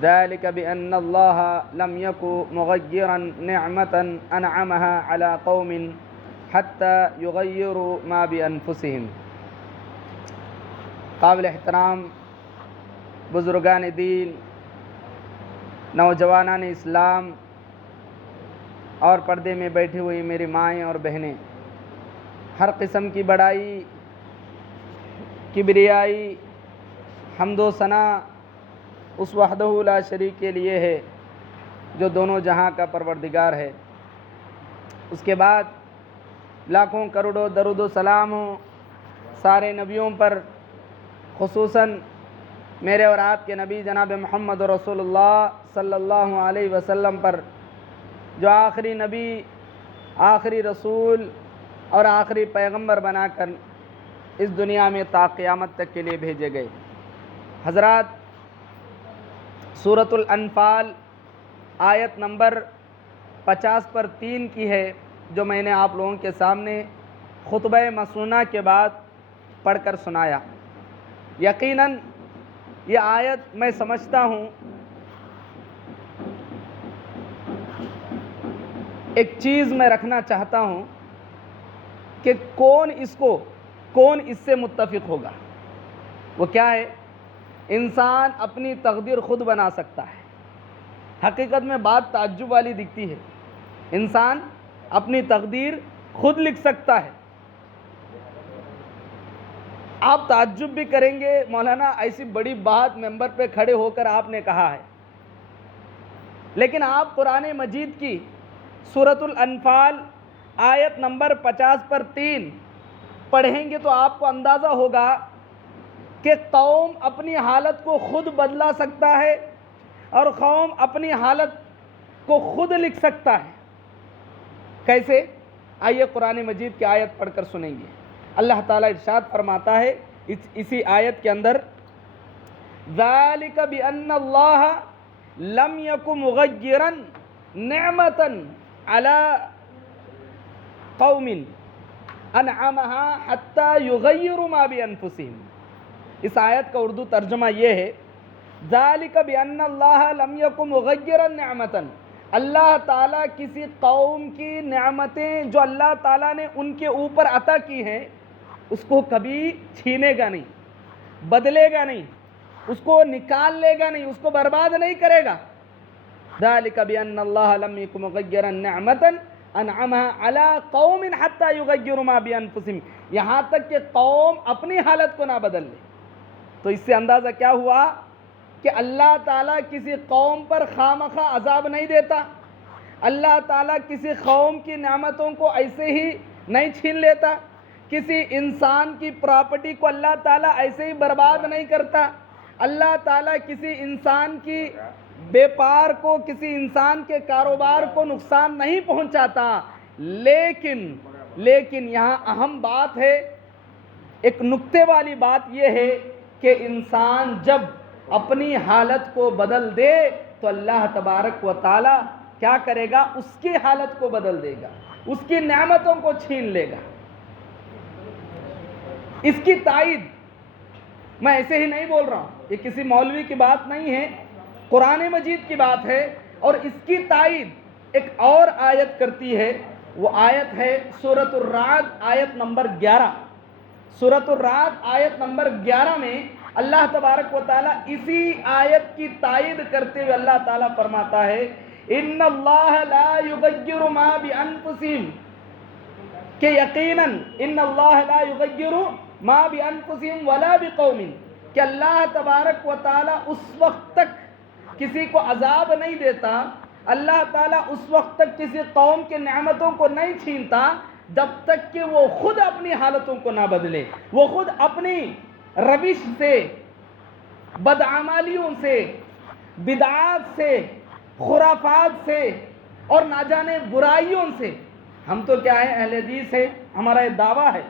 ذلك بأن الله لم يكن مغيرا نعمة أنعمها على قوم حتى يغيروا ما بأنفسهم۔ قابل احترام بزرگان دین، نوجوانان اسلام اور پردے میں بیٹھی ہوئی میری مائیں اور بہنیں، ہر قسم کی بڑائی، کبریائی، حمد و ثنا اس وحدہ لا شریک کے لیے ہے جو دونوں جہاں کا پروردگار ہے۔ اس کے بعد لاکھوں کروڑوں درود و سلام ہوں سارے نبیوں پر، خصوصاً میرے اور آپ کے نبی جناب محمد رسول اللہ صلی اللہ علیہ وسلم پر، جو آخری نبی، آخری رسول اور آخری پیغمبر بنا کر اس دنیا میں تا قیامت تک کے لیے بھیجے گئے۔ حضرات، سورۃ الانفال آیت نمبر 50 پر 3 کی ہے، جو میں نے آپ لوگوں کے سامنے خطبہ مسنونہ کے بعد پڑھ کر سنایا۔ یقیناً یہ آیت میں سمجھتا ہوں ایک چیز میں رکھنا چاہتا ہوں کہ کون اس سے متفق ہوگا۔ وہ کیا ہے؟ انسان اپنی تقدیر خود بنا سکتا ہے۔ حقیقت میں بات تعجب والی دکھتی ہے، انسان اپنی تقدیر خود لکھ سکتا ہے۔ آپ تعجب بھی کریں گے، مولانا ایسی بڑی بات ممبر پہ کھڑے ہو کر آپ نے کہا ہے، لیکن آپ قرآن مجید کی سورۃ الانفال آیت نمبر 50 پر 3 پڑھیں گے تو آپ کو اندازہ ہوگا کہ قوم اپنی حالت کو خود بدلا سکتا ہے اور قوم اپنی حالت کو خود لکھ سکتا ہے۔ کیسے؟ آئیے قرآن مجید کی آیت پڑھ کر سنیں گے۔ اللہ تعالیٰ ارشاد فرماتا ہے اسی آیت کے اندر، ذَلِكَ بِأَنَّ اللَّهَ لَمْ يَكُ مُغَيِّرًا نِعْمَةً عَلَى قَوْمٍ أَنْعَمَهَا حَتَّى يُغَيِّرُوا مَا بِأَنفُسِهِمْ۔ اس آیت کا اردو ترجمہ یہ ہے، ذَلِكَ بِأَنَّ اللَّهَ لَمْ يَكُ مُغَيِّرًا نِعْمَةً، اللہ تعالیٰ کسی قوم کی نعمتیں جو اللہ تعالیٰ نے ان کے اوپر عطا کی ہیں اس کو کبھی چھینے گا نہیں، بدلے گا نہیں، اس کو نکال لے گا نہیں، اس کو برباد نہیں کرے گا۔ ذَلِكَ بِأَنَّ اللَّهَ لَمْ يَكُ مُغَيِّرًا نِعْمَةً أَنْعَمَهَا عَلَىٰ قَوْمٍ حَتَّى يُغَيِّرُوا مَا بِأَنفُسِهِمْ، یہاں تک کہ قوم اپنی حالت کو نہ بدل لے۔ تو اس سے اندازہ کیا ہوا کہ اللہ تعالیٰ کسی قوم پر خواہ عذاب نہیں دیتا، اللہ تعالیٰ کسی قوم کی نعمتوں کو ایسے ہی نہیں چھین لیتا، کسی انسان کی پراپرٹی کو اللہ تعالیٰ ایسے ہی برباد نہیں کرتا، اللہ تعالیٰ کسی انسان کی بیپار کو، کسی انسان کے کاروبار کو نقصان نہیں پہنچاتا۔ لیکن یہاں اہم بات ہے، ایک نکتے والی بات یہ ہے کہ انسان جب اپنی حالت کو بدل دے تو اللہ تبارک و تعالی کیا کرے گا؟ اس کی حالت کو بدل دے گا، اس کی نعمتوں کو چھین لے گا۔ اس کی تائید میں ایسے ہی نہیں بول رہا ہوں، یہ کسی مولوی کی بات نہیں ہے، قرآن مجید کی بات ہے، اور اس کی تائید ایک اور آیت کرتی ہے، وہ آیت ہے سورۃ الرعد آیت نمبر 11۔ سورۃ الرعد آیت نمبر 11 میں اللہ تبارک و تعالیٰ اسی آیت کی تائید کرتے ہوئے اللہ تعالیٰ فرماتا ہے، ان اللہ لا یغیر ما بانفسہم، کہ یقیناً ان اللہ لا یغیر ما بانفسہم ولا بقوم، کہ اللہ تبارک و تعالیٰ اس وقت تک کسی کو عذاب نہیں دیتا، اللہ تعالیٰ اس وقت تک کسی قوم کے نعمتوں کو نہیں چھینتا جب تک کہ وہ خود اپنی حالتوں کو نہ بدلے، وہ خود اپنی روش سے، بدعمالیوں سے، بدعات سے، خرافات سے اور نہ جانے برائیوں سے۔ ہم تو کیا ہے، اہل حدیث ہے، ہمارا یہ دعویٰ ہے،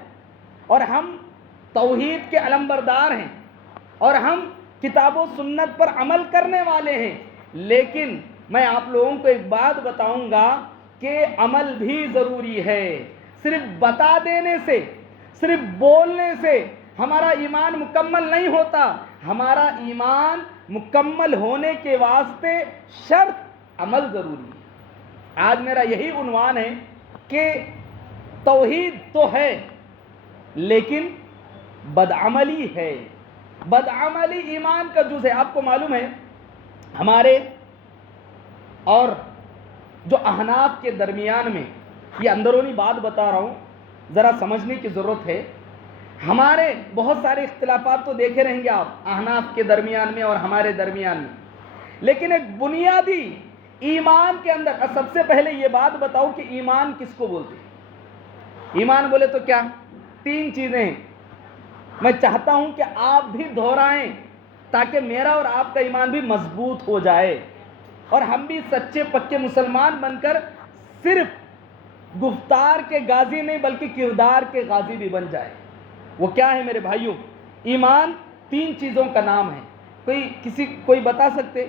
اور ہم توحید کے علمبردار ہیں، اور ہم کتاب و سنت پر عمل کرنے والے ہیں، لیکن میں آپ لوگوں کو ایک بات بتاؤں گا کہ عمل بھی ضروری ہے۔ صرف بتا دینے سے، صرف بولنے سے ہمارا ایمان مکمل نہیں ہوتا، ہمارا ایمان مکمل ہونے کے واسطے شرط عمل ضروری ہے۔ آج میرا یہی عنوان ہے کہ توحید تو ہے لیکن بدعملی ہے۔ بدعملی ایمان کا جز ہے۔ آپ کو معلوم ہے ہمارے اور جو احناف کے درمیان میں، یہ اندرونی بات بتا رہا ہوں، ذرا سمجھنے کی ضرورت ہے۔ ہمارے بہت سارے اختلافات تو دیکھے رہیں گے آپ احناف کے درمیان میں اور ہمارے درمیان میں، لیکن ایک بنیادی ایمان کے اندر سب سے پہلے یہ بات بتاؤ کہ ایمان کس کو بولتے ہیں؟ ایمان بولے تو کیا؟ 3 چیزیں ہیں۔ میں چاہتا ہوں کہ آپ بھی دہرائیں تاکہ میرا اور آپ کا ایمان بھی مضبوط ہو جائے اور ہم بھی سچے پکے مسلمان بن کر صرف گفتار کے غازی نہیں بلکہ کردار کے غازی بھی بن جائے۔ وہ کیا ہے میرے بھائیوں؟ ایمان 3 چیزوں کا نام ہے۔ کوئی بتا سکتے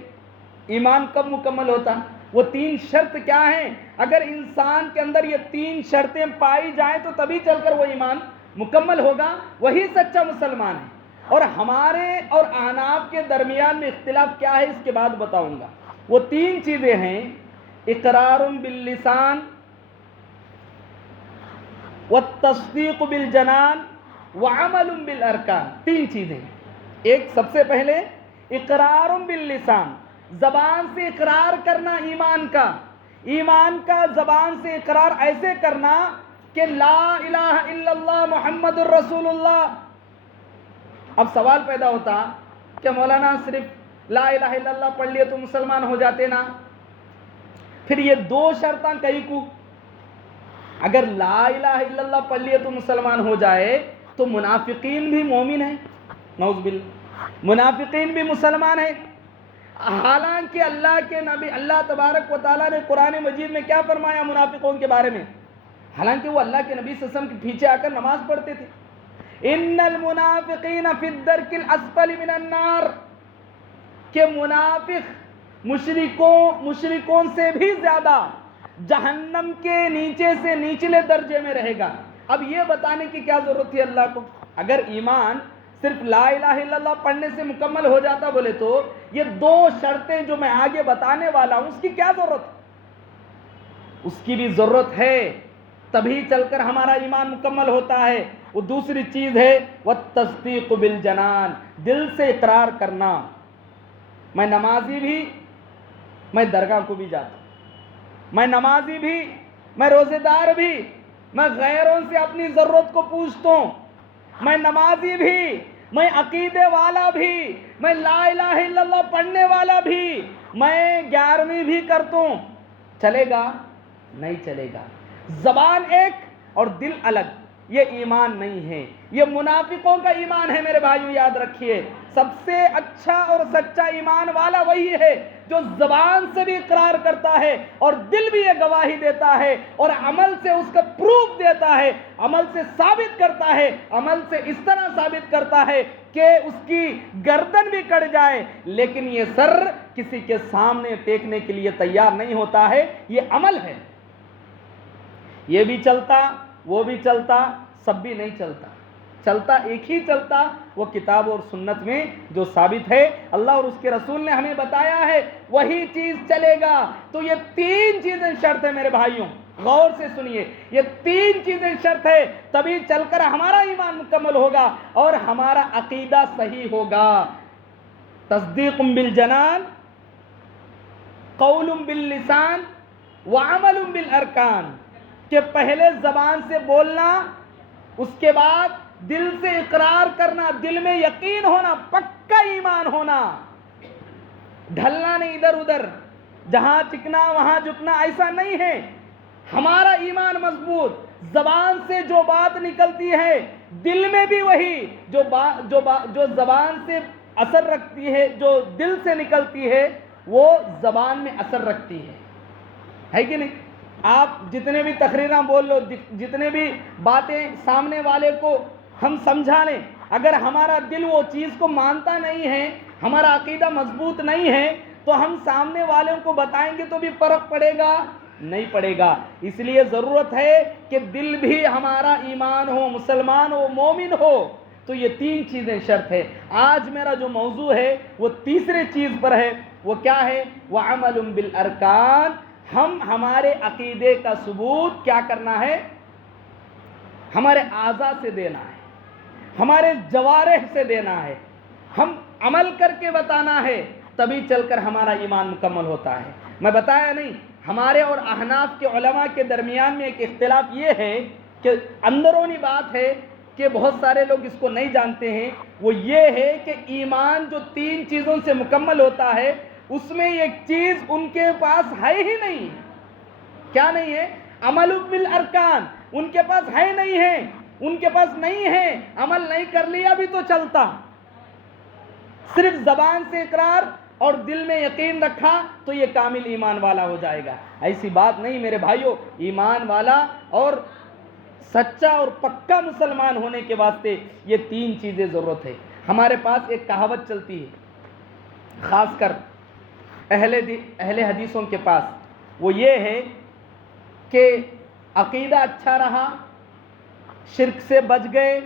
ایمان کب مکمل ہوتا؟ وہ 3 شرط کیا ہیں؟ اگر انسان کے اندر یہ 3 شرطیں پائی جائیں تو تبھی چل کر وہ ایمان مکمل ہوگا، وہی سچا مسلمان ہے۔ اور ہمارے اور احناف کے درمیان میں اختلاف کیا ہے اس کے بعد بتاؤں گا۔ وہ 3 چیزیں ہیں: اقرار باللسان والتصدیق بالجنان وعمل بالارکان۔ 3 چیزیں۔ ایک سب سے پہلے اقرار باللسان، زبان سے اقرار کرنا ایمان کا زبان سے اقرار ایسے کرنا کہ لا الہ الا اللہ محمد الرسول اللہ۔ اب سوال پیدا ہوتا کہ مولانا صرف لا الہ الا اللہ پڑھ لیے تو مسلمان ہو جاتے نا؟ پھر یہ 2 شرطاں کئی کو؟ اگر لا الہ الا اللہ پڑھ لیے تو مسلمان ہو جائے تو منافقین بھی مومن ہیں، نعوذ باللہ، منافقین بھی مسلمان ہیں۔ حالانکہ اللہ کے نبی اللہ تبارک و تعالیٰ نے قرآن مجید میں کیا فرمایا منافقوں کے بارے میں؟ حالانکہ وہ اللہ کے نبی صلی اللہ علیہ وسلم کے پیچھے آ کر نماز پڑھتے تھے۔ ان المنافقین فی الدرک الاسفل من النار، کہ منافق مشرکوں سے بھی زیادہ جہنم کے نیچے سے نچلے درجے میں رہے گا۔ اب یہ بتانے کی کیا ضرورت تھی اللہ کو؟ اگر ایمان صرف لا الہ الا اللہ پڑھنے سے مکمل ہو جاتا بولے تو یہ 2 شرطیں جو میں آگے بتانے والا ہوں اس کی کیا ضرورت ہے؟ اس کی بھی ضرورت ہے، تبھی چل کر ہمارا ایمان مکمل ہوتا ہے۔ وہ دوسری چیز ہے والتصدیق بالجنان، دل سے اقرار کرنا۔ میں نمازی بھی، میں درگاہ کو بھی جاتا ہوں، میں نمازی بھی، میں روزے دار بھی، میں غیروں سے اپنی ضرورت کو پوچھتا ہوں، میں نمازی بھی، میں عقیدے والا بھی، میں لا الہ الا اللہ پڑھنے والا بھی، میں 11ویں بھی کرتا ہوں، چلے گا؟ نہیں چلے گا۔ زبان ایک اور دل الگ، یہ ایمان نہیں ہے، یہ منافقوں کا ایمان ہے میرے بھائیوں، یاد رکھیے۔ سب سے اچھا اور سچا ایمان والا وہی ہے جو زبان سے بھی اقرار کرتا ہے اور دل بھی یہ گواہی دیتا ہے اور عمل سے اس کا پروف دیتا ہے، عمل سے ثابت کرتا ہے، عمل سے اس طرح ثابت کرتا ہے کہ اس کی گردن بھی کٹ جائے لیکن یہ سر کسی کے سامنے ٹیکنے کے لیے تیار نہیں ہوتا ہے۔ یہ عمل ہے، یہ بھی چلتا وہ بھی چلتا، سب بھی نہیں چلتا، چلتا ایک ہی چلتا، وہ کتاب اور سنت میں جو ثابت ہے، اللہ اور اس کے رسول نے ہمیں بتایا ہے وہی چیز چلے گا۔ تو یہ 3 چیزیں شرط ہے میرے بھائیوں، غور سے سنیے، یہ 3 چیزیں شرط ہے، تبھی چل کر ہمارا ایمان مکمل ہوگا اور ہمارا عقیدہ صحیح ہوگا۔ تصدیق بالجنان، قول باللسان وعمل بالارکان، کہ پہلے زبان سے بولنا، اس کے بعد دل سے اقرار کرنا، دل میں یقین ہونا، پکا ایمان ہونا، ڈھلنا نہیں ادھر ادھر، جہاں چکنا وہاں جھکنا، ایسا نہیں ہے۔ ہمارا ایمان مضبوط، زبان سے جو بات نکلتی ہے دل میں بھی وہی، جو زبان سے اثر رکھتی ہے، جو دل سے نکلتی ہے وہ زبان میں اثر رکھتی ہے کہ نہیں؟ آپ جتنے بھی تقریراں بول لو، جتنے بھی باتیں سامنے والے کو ہم سمجھا لیں، اگر ہمارا دل وہ چیز کو مانتا نہیں ہے، ہمارا عقیدہ مضبوط نہیں ہے، تو ہم سامنے والوں کو بتائیں گے تو بھی فرق پڑے گا؟ نہیں پڑے گا۔ اس لیے ضرورت ہے کہ دل بھی ہمارا ایمان ہو، مسلمان ہو، مومن ہو، تو یہ تین چیزیں شرط ہے۔ آج میرا جو موضوع ہے وہ تیسرے چیز پر ہے، وہ کیا ہے؟ وَعَمَلٌ بِالْأَرْكَانِ، ہم ہمارے عقیدے کا ثبوت کیا کرنا ہے؟ ہمارے اعضاء سے دینا ہے، ہمارے جوارح سے دینا ہے، ہم عمل کر کے بتانا ہے، تبھی چل کر ہمارا ایمان مکمل ہوتا ہے۔ میں بتایا نہیں، ہمارے اور احناف کے علماء کے درمیان میں ایک اختلاف یہ ہے کہ اندرونی بات ہے کہ بہت سارے لوگ اس کو نہیں جانتے ہیں، وہ یہ ہے کہ ایمان جو تین چیزوں سے مکمل ہوتا ہے اس میں ایک چیز ان کے پاس ہے ہی نہیں۔ کیا نہیں ہے؟ عمل بالارکان، ان کے پاس ہے نہیں ہے، ان کے پاس نہیں ہے، عمل نہیں کر لیا بھی تو چلتا، صرف زبان سے اقرار اور دل میں یقین رکھا تو یہ کامل ایمان والا ہو جائے گا۔ ایسی بات نہیں میرے بھائیوں، ایمان والا اور سچا اور پکا مسلمان ہونے کے واسطے یہ تین چیزیں ضرورت ہے۔ ہمارے پاس ایک کہاوت چلتی ہے خاص کر اہل حدیثوں کے پاس، وہ یہ ہے کہ عقیدہ اچھا رہا، شرک سے بچ گئے،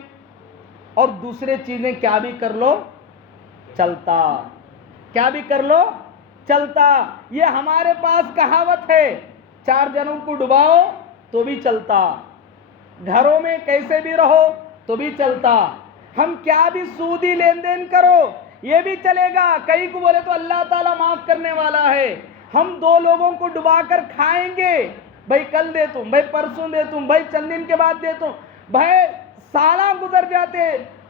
اور دوسرے چیزیں کیا بھی کر لو چلتا، کیا بھی کر لو چلتا۔ یہ ہمارے پاس کہاوت ہے، 4 جنوں کو ڈباؤ تو بھی چلتا، گھروں میں کیسے بھی رہو تو بھی چلتا، ہم کیا بھی سودی لین دین کرو یہ بھی چلے گا، کئی کو بولے تو اللہ تعالیٰ معاف کرنے والا ہے، ہم 2 لوگوں کو ڈبا کر کھائیں گے، بھائی کل دے تم، بھائی پرسوں دے تم، بھائی چند دن کے بعد دے تم، بھائی سالہ گزر جاتے،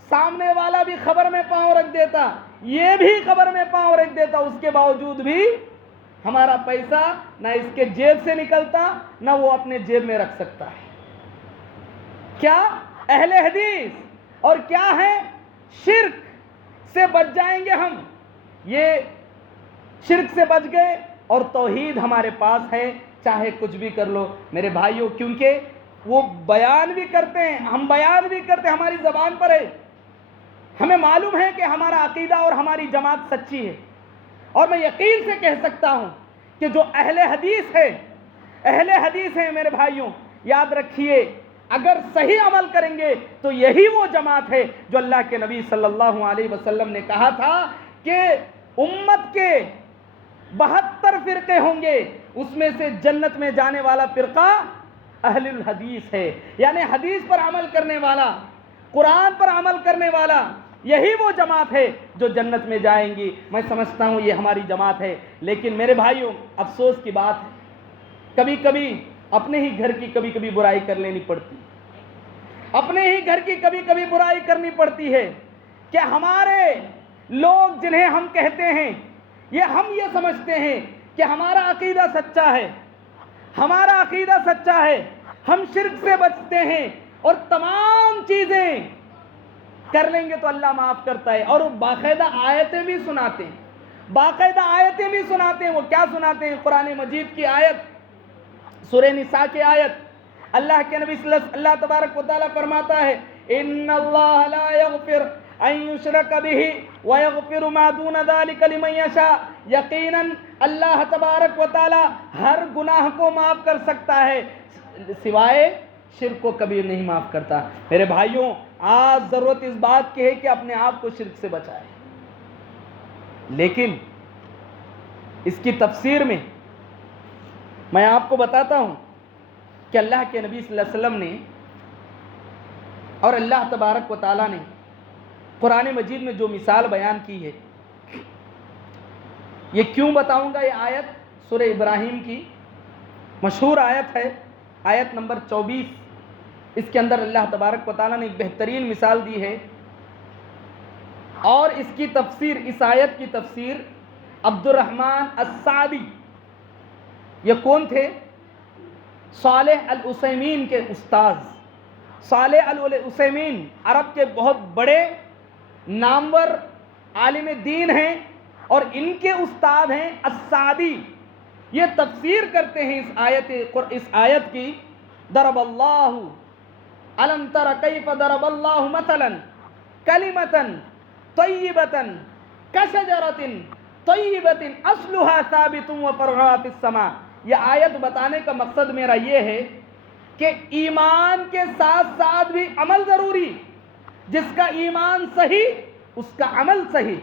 سامنے والا بھی خبر میں پاؤں رکھ دیتا، یہ بھی خبر میں پاؤں رکھ دیتا، اس کے باوجود بھی ہمارا پیسہ نہ اس کے جیب سے نکلتا نہ وہ اپنے جیب میں رکھ سکتا ہے۔ کیا؟ اہل حدیث، اور کیا ہے؟ شرک سے بچ جائیں گے ہم، یہ شرک سے بچ گئے اور توحید ہمارے پاس ہے، چاہے کچھ بھی کر لو میرے بھائیوں، کیونکہ وہ بیان بھی کرتے ہیں، ہم بیان بھی کرتے ہیں، ہماری زبان پر ہے، ہمیں معلوم ہے کہ ہمارا عقیدہ اور ہماری جماعت سچی ہے، اور میں یقین سے کہہ سکتا ہوں کہ جو اہل حدیث ہیں میرے بھائیوں، یاد رکھیے اگر صحیح عمل کریں گے تو یہی وہ جماعت ہے جو اللہ کے نبی صلی اللہ علیہ وسلم نے کہا تھا کہ امت کے 72 فرقے ہوں گے، اس میں سے جنت میں جانے والا فرقہ اہل الحدیث ہے، یعنی حدیث پر عمل کرنے والا، قرآن پر عمل کرنے والا، یہی وہ جماعت ہے جو جنت میں جائیں گی۔ میں سمجھتا ہوں یہ ہماری جماعت ہے، لیکن میرے بھائیوں افسوس کی بات ہے کبھی کبھی اپنے ہی گھر کی کبھی کبھی برائی کر لینی پڑتی، اپنے ہی گھر کی کبھی کبھی برائی کرنی پڑتی ہے کہ ہمارے لوگ جنہیں ہم کہتے ہیں ہم یہ سمجھتے ہیں کہ ہمارا عقیدہ سچا ہے، ہمارا عقیدہ سچا ہے، ہم شرک سے بچتے ہیں اور تمام چیزیں کر لیں گے تو اللہ معاف کرتا ہے، اور وہ باقاعدہ آیتیں بھی سناتے ہیں، وہ کیا سناتے ہیں؟ قرآن مجید کی آیت، سورہ نساء کی آیت، اللہ کے نبی صلی اللہ تبارک و تعالیٰ فرماتا ہے ان اللہ لا یغفر ان یشرک بہ ویغفر ما دون ذلک لمن یشاء، یقیناً اللہ تبارک و تعالیٰ ہر گناہ کو معاف کر سکتا ہے سوائے شرک کو کبھی نہیں معاف کرتا۔ میرے بھائیوں آج ضرورت اس بات کی ہے کہ اپنے آپ کو شرک سے بچائیں، لیکن اس کی تفسیر میں آپ کو بتاتا ہوں کہ اللہ کے نبی صلی اللہ علیہ وسلم نے اور اللہ تبارک و تعالیٰ نے قرآن مجید میں جو مثال بیان کی ہے، یہ کیوں بتاؤں گا؟ یہ آیت سورہ ابراہیم کی مشہور آیت ہے، آیت نمبر 24، اس کے اندر اللہ تبارک و تعالیٰ نے ایک بہترین مثال دی ہے، اور اس کی تفسیر، اس آیت کی تفسیر عبد الرحمن السعدی، یہ کون تھے؟ صالح العثیمین کے استاذ، صالح العثیمین عرب کے بہت بڑے نامور عالم دین ہیں، اور ان کے استاد ہیں السعدی، یہ تفسیر کرتے ہیں اس آیت کی، ضرب اللہ الم تر کیف ضرب اللہ مثلا کلمۃ طیبۃ کشجرۃ طیبۃ اصلها ثابت وفرعها فی السماء۔ یہ آیت بتانے کا مقصد میرا یہ ہے کہ ایمان کے ساتھ ساتھ بھی عمل ضروری، جس کا ایمان صحیح اس کا عمل صحیح،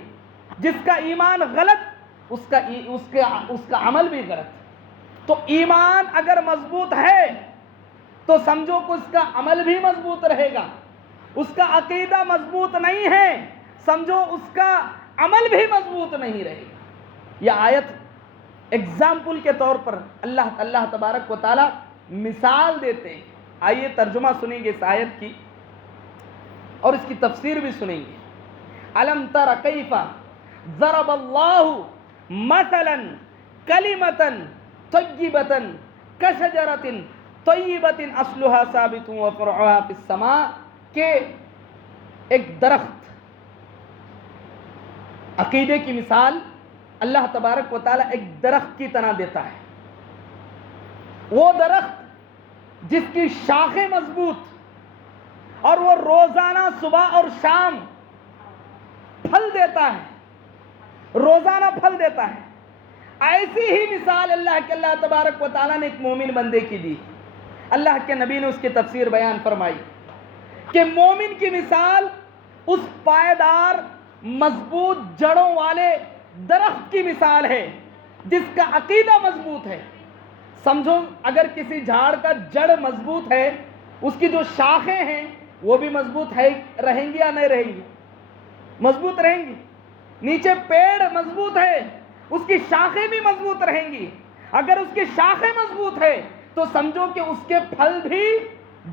جس کا ایمان غلط اس کا عمل بھی غلط۔ تو ایمان اگر مضبوط ہے تو سمجھو کہ اس کا عمل بھی مضبوط رہے گا، اس کا عقیدہ مضبوط نہیں ہے سمجھو اس کا عمل بھی مضبوط نہیں رہے گا۔ یہ آیت اگزامپل کے طور پر اللہ تبارک و تعالی مثال دیتے ہیں۔ آئیے ترجمہ سنیں گے اس آیت کی اور اس کی تفسیر بھی سنیں گے۔ الم تر کیف ضرب اللہ مثلا کلمۃ طیبۃ کشجرۃ طیبۃ اصلها ثابت وفرعها فی السماء، کہ ایک درخت، عقیدے کی مثال اللہ تبارک و تعالی ایک درخت کی طرح دیتا ہے۔ وہ درخت جس کی شاخیں مضبوط اور وہ روزانہ صبح اور شام پھل دیتا ہے، روزانہ پھل دیتا ہے۔ ایسی ہی مثال اللہ تبارک و تعالیٰ نے ایک مومن بندے کی دی۔ اللہ کے نبی نے اس کی تفسیر بیان فرمائی کہ مومن کی مثال اس پائیدار مضبوط جڑوں والے درخت کی مثال ہے جس کا عقیدہ مضبوط ہے۔ سمجھو اگر کسی جھاڑ کا جڑ مضبوط ہے، اس کی جو شاخیں ہیں وہ بھی مضبوط رہیں گی یا نہیں رہیں گی؟ مضبوط رہیں گی۔ نیچے پیڑ مضبوط ہے، اس کی شاخیں بھی مضبوط رہیں گی۔ اگر اس کی شاخیں مضبوط ہے تو سمجھو کہ اس کے پھل بھی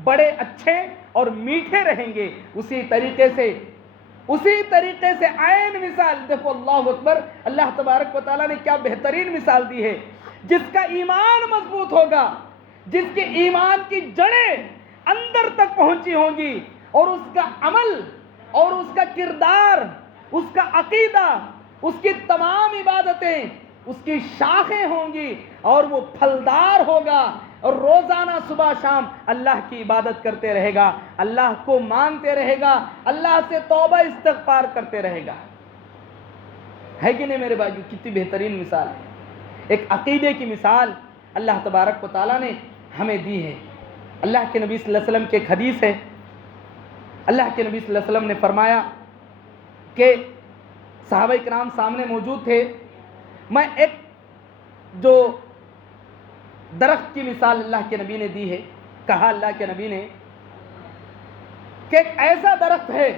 بڑے اچھے اور میٹھے رہیں گے۔ اسی طریقے سے عین مثال دیکھو، اللہ اکبر، اللہ تبارک و تعالیٰ نے کیا بہترین مثال دی ہے۔ جس کا ایمان مضبوط ہوگا، جس کے ایمان کی جڑیں اندر تک پہنچی ہوں گی، اور اس کا عمل اور اس کا کردار، اس کا عقیدہ، اس کی تمام عبادتیں، اس کی شاخیں ہوں گی اور وہ پھلدار ہوگا، اور روزانہ صبح شام اللہ کی عبادت کرتے رہے گا، اللہ کو مانگتے رہے گا، اللہ سے توبہ استغفار کرتے رہے گا۔ ہے کہ نہیں میرے بھائیو؟ کتنی بہترین مثال ہے۔ ایک عقیدے کی مثال اللہ تبارک و تعالیٰ نے ہمیں دی ہے۔ اللہ کے نبی صلی اللہ علیہ وسلم کی ایک حدیث ہے، اللہ کے نبی صلی اللہ علیہ وسلم نے فرمایا کہ صحابہ کرام سامنے موجود تھے، میں ایک جو درخت کی مثال اللہ کے نبی نے دی ہے، کہا اللہ کے نبی نے کہ ایک ایسا درخت ہے،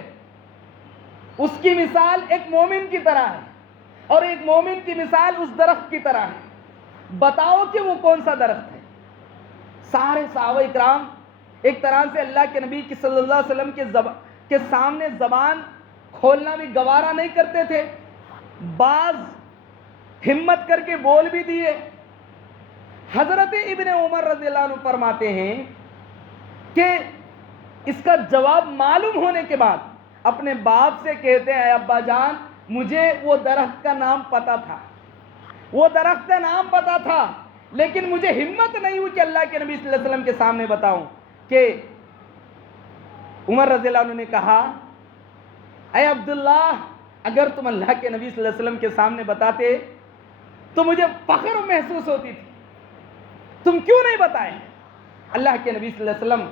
اس کی مثال ایک مومن کی طرح ہے، اور ایک مومن کی مثال اس درخت کی طرح ہے، بتاؤ کہ وہ کون سا درخت ہے؟ سارے صحابہ کرام ایک طرح سے اللہ کے نبی کی صلی اللہ علیہ وسلم کے سامنے زبان کھولنا بھی گوارا نہیں کرتے تھے، بعض ہمت کر کے بول بھی دیے۔ حضرت ابن عمر رضی اللہ عنہ فرماتے ہیں کہ اس کا جواب معلوم ہونے کے بعد اپنے باپ سے کہتے ہیں، اے ابا جان، مجھے وہ درخت کا نام پتا تھا، وہ درخت کا نام پتا تھا، لیکن مجھے ہمت نہیں ہوئی کہ اللہ کے نبی صلی اللہ علیہ وسلم کے سامنے بتاؤں۔ کہ عمر رضی اللہ عنہ نے کہا، اے عبداللہ، اگر تم اللہ کے نبی صلی اللہ علیہ وسلم کے سامنے بتاتے تو مجھے فخر محسوس ہوتی تھی، تم کیوں نہیں بتائے؟ اللہ کے نبی صلی اللہ علیہ وسلم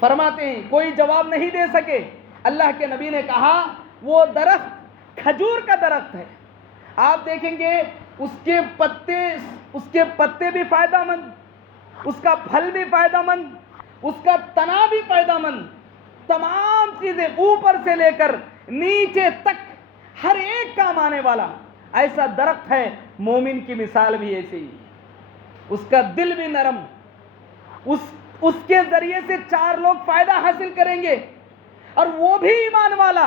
فرماتے ہیں کوئی جواب نہیں دے سکے۔ اللہ کے نبی نے کہا وہ درخت کھجور کا درخت ہے، آپ دیکھیں گے اس کے پتے بھی فائدہ مند، اس کا پھل بھی فائدہ مند، اس کا تنا بھی فائدہ مند، تمام چیزیں اوپر سے لے کر نیچے تک ہر ایک کام آنے والا ایسا درخت ہے۔ مومن کی مثال بھی ایسے ہی، اس کا دل بھی نرم، اس کے ذریعے سے 4 لوگ فائدہ حاصل کریں گے، اور وہ بھی ایمان والا،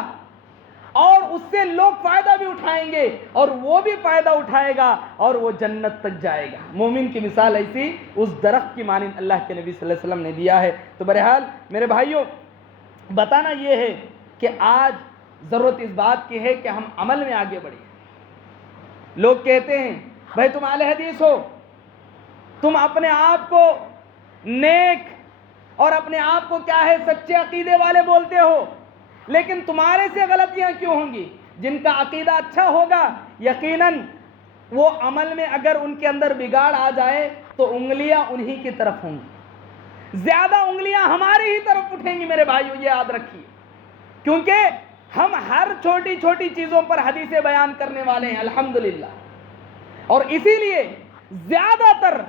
اور اس سے لوگ فائدہ بھی اٹھائیں گے، اور وہ بھی فائدہ اٹھائے گا، اور وہ جنت تک جائے گا۔ مومن کی مثال ایسی اس درخت کی مانند اللہ کے نبی صلی اللہ علیہ وسلم نے دیا ہے۔ تو بہرحال میرے بھائیوں، بتانا یہ ہے کہ آج ضرورت اس بات کی ہے کہ ہم عمل میں آگے بڑھیں۔ لوگ کہتے ہیں بھائی تم اہل حدیث ہو، تم اپنے آپ کو نیک اور اپنے آپ کو کیا ہے سچے عقیدے والے بولتے ہو، لیکن تمہارے سے غلطیاں کیوں ہوں گی؟ جن کا عقیدہ اچھا ہوگا یقیناً وہ عمل میں اگر ان کے اندر بگاڑ آ جائے تو انگلیاں انہی کی طرف ہوں گی، زیادہ انگلیاں ہماری ہی طرف اٹھیں گی۔ میرے بھائیو یہ یاد رکھیے، کیونکہ ہم ہر چھوٹی چھوٹی چیزوں پر حدیثیں بیان کرنے والے ہیں الحمدللہ، اور اسی لیے زیادہ تر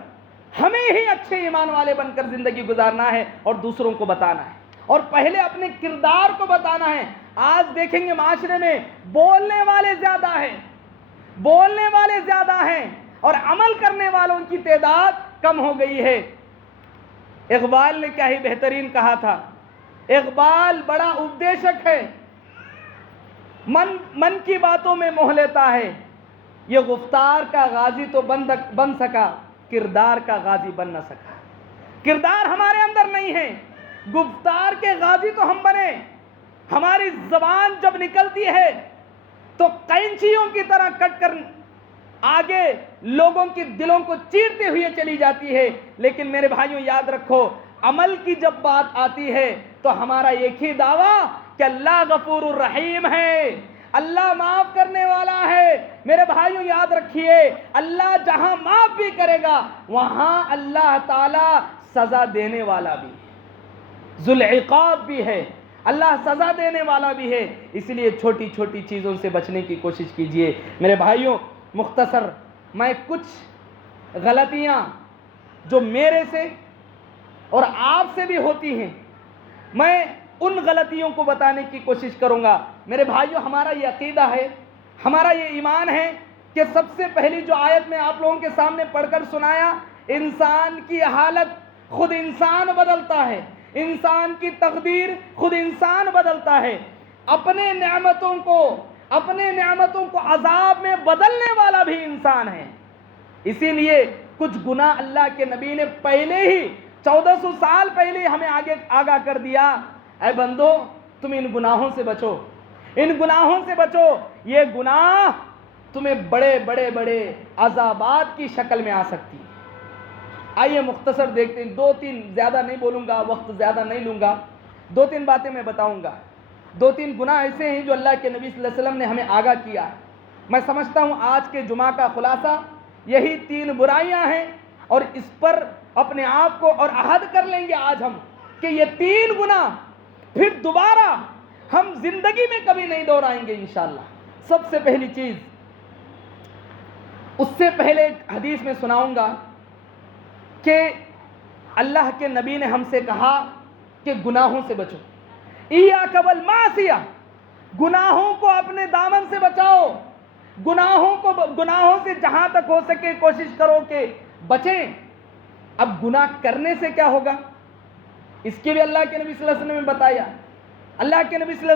ہمیں ہی اچھے ایمان والے بن کر زندگی گزارنا ہے اور دوسروں کو بتانا ہے، اور پہلے اپنے کردار کو بتانا ہے۔ آج دیکھیں گے معاشرے میں بولنے والے زیادہ ہیں، بولنے والے زیادہ ہیں اور عمل کرنے والوں کی تعداد کم ہو گئی ہے۔ اقبال نے کیا ہی بہترین کہا تھا، اقبال بڑا اپدیشک ہے، من کی باتوں میں موہ لیتا ہے، یہ گفتار کا غازی تو بن سکا، کردار کا غازی بن نہ سکا۔ کردار ہمارے اندر نہیں ہے، گفتار کے غازی تو ہم بنے۔ ہماری زبان جب نکلتی ہے تو قینچیوں کی طرح کٹ کر آگے لوگوں کے دلوں کو چیرتے ہوئے چلی جاتی ہے، لیکن میرے بھائیوں یاد رکھو، عمل کی جب بات آتی ہے تو ہمارا ایک ہی دعویٰ کہ اللہ غفور الرحیم ہے، اللہ معاف کرنے والا ہے۔ میرے بھائیوں یاد رکھیے، اللہ جہاں معاف بھی کرے گا وہاں اللہ تعالی سزا دینے والا بھی ہے، ذو العقاب بھی ہے، اللہ سزا دینے والا بھی ہے۔ اس لیے چھوٹی چھوٹی چیزوں سے بچنے کی کوشش کیجئے۔ میرے بھائیوں مختصر میں کچھ غلطیاں جو میرے سے اور آپ سے بھی ہوتی ہیں، میں ان غلطیوں کو بتانے کی کوشش کروں گا۔ میرے بھائیوں ہمارا یہ عقیدہ ہے، ہمارا یہ ایمان ہے کہ سب سے پہلی جو آیت میں آپ لوگوں کے سامنے پڑھ کر سنایا، انسان کی حالت خود انسان بدلتا ہے، انسان کی تقدیر خود انسان بدلتا ہے، اپنے نعمتوں کو عذاب میں بدلنے والا بھی انسان ہے۔ اسی لیے کچھ گناہ اللہ کے نبی نے پہلے ہی 1400 سال پہلے ہمیں آگاہ کر دیا، اے بندو تم ان گناہوں سے بچو، ان گناہوں سے بچو، یہ گناہ تمہیں بڑے بڑے بڑے عذابات کی شکل میں آ سکتی ہے۔ آئیے مختصر دیکھتے ہیں، 2-3 زیادہ نہیں بولوں گا، وقت زیادہ نہیں لوں گا، 2-3 باتیں میں بتاؤں گا۔ 2-3 گناہ ایسے ہیں جو اللہ کے نبی صلی اللہ علیہ وسلم نے ہمیں آگاہ کیا ہے۔ میں سمجھتا ہوں آج کے جمعہ کا خلاصہ یہی 3 برائیاں ہیں، اور اس پر اپنے آپ کو اور عہد کر لیں گے آج ہم کہ یہ 3 گناہ پھر دوبارہ ہم زندگی میں کبھی نہیں دہرائیں گے انشاءاللہ۔ سب سے پہلی چیز، اس سے پہلے ایک حدیث میں سناؤں گا کہ اللہ کے نبی نے ہم سے کہا کہ گناہوں سے بچو، ایاک والمعصیہ، گناہوں کو اپنے دامن سے بچاؤ، گناہوں سے جہاں تک ہو سکے کوشش کرو کہ بچیں۔ اب گناہ کرنے سے کیا ہوگا، اس کے بھی اللہ کے نبی صلی اللہ علیہ وسلم نے بتایا۔ اللہ کے نبی صلی اللہ علیہ وسلم